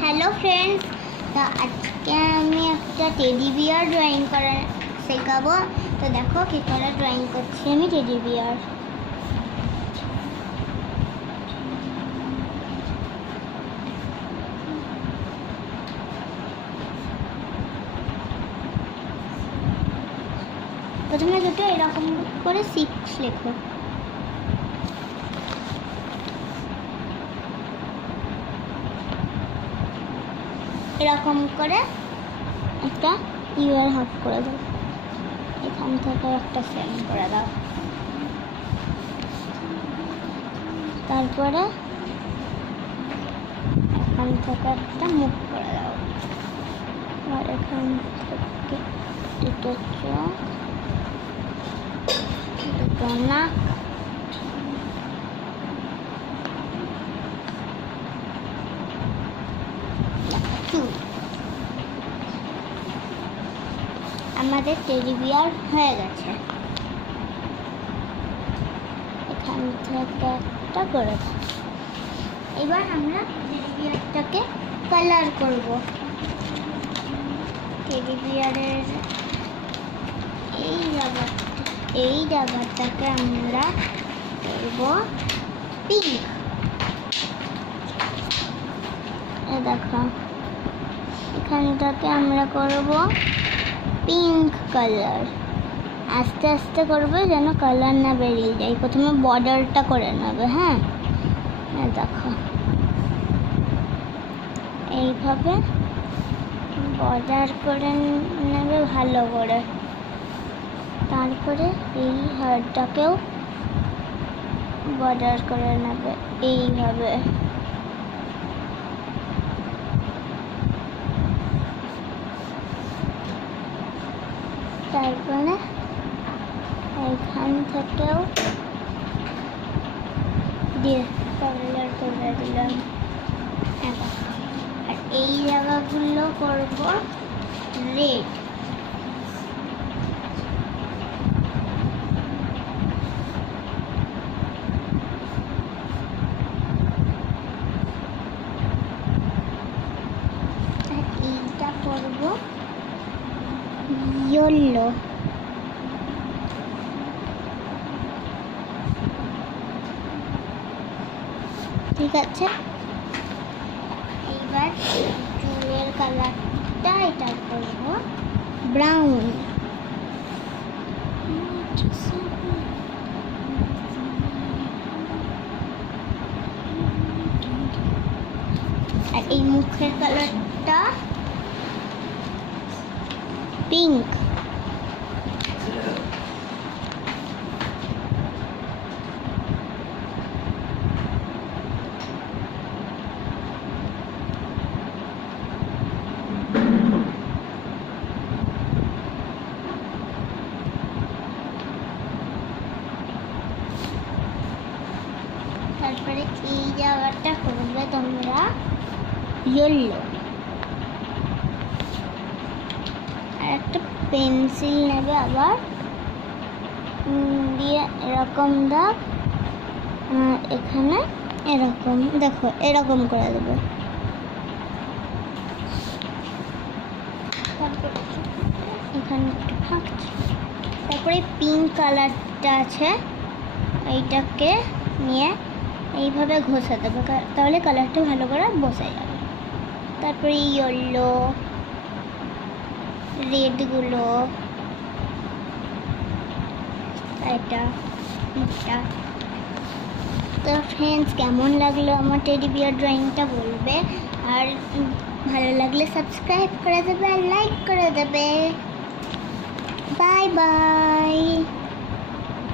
Hello friends, তো আজকে আমি একটা টেডি বিয়ার ড্রয়িং করা শেখাবো। তো দেখো কী করে ড্রয়িং করছি আমি টেডি বিয়ার। প্রথমে দুটো এরকম করে 6 লেখো। এরকম করে একটা ইউআর হাফ করে দাও, এখান থেকে একটা সেন্ড করে দাও। তারপরে এখান থেকে একটা মুখ করে দাও, আর এখান থেকে দুটো চোখ, দুটো নাক, আমাদের টেডি বিয়ার হয়ে গেছে। এখান থেকে একটা করে দাও। এবার আমরা টেডি বিয়ারটাকে কালার করব। টেডি বিয়ারের এই জায়গাটাকে আমরা করব পিঙ্ক। দেখো এখানটাকে আমরা করব পিঙ্ক কালার। আস্তে আস্তে করবে যেন কালার না বেরিয়ে যায়। প্রথমে বর্ডারটা করে নেবে। হ্যাঁ, দেখো এইভাবে বর্ডার করে নেবে ভালো করে। তারপরে এই হাড়টাকেও বর্ডার করে নেবে এইভাবে। তারপরে এইখান থেকেও দিয়ে কালার করে দিলাম। আর এই জায়গাগুলো করব রেড। আর এইটা করব ইয়েলো। ঠিক আছে, এইবার চুলের কালারটা এটা করব ব্রাউন। আর এই মুখের কালারটা পিঙ্ক। তারপরে এই জায়গাটা করবে তোমরা ইয়েলো। আর একটা পেন্সিল নেবে আবার, দিয়ে এরকম দাগ, এখানে এরকম দেখো এরকম করে দেবে। তারপরে এখানে একটু ফাঁক। তারপরে পিঙ্ক কালারটা আছে, এইটাকে নিয়ে এইভাবে ঘষে দেবে, তাহলে কালারটা ভালো করে বসে যাবে। তারপরে ইয়েলো, রেডগুলো, এটা মুখটা। তো ফ্রেন্ডস, কেমন লাগলো আমার টেডি বিয়ার ড্রয়িংটা বলবে। আর ভালো লাগলে সাবস্ক্রাইব করে দেবে আর লাইক করে দেবে। Bye bye.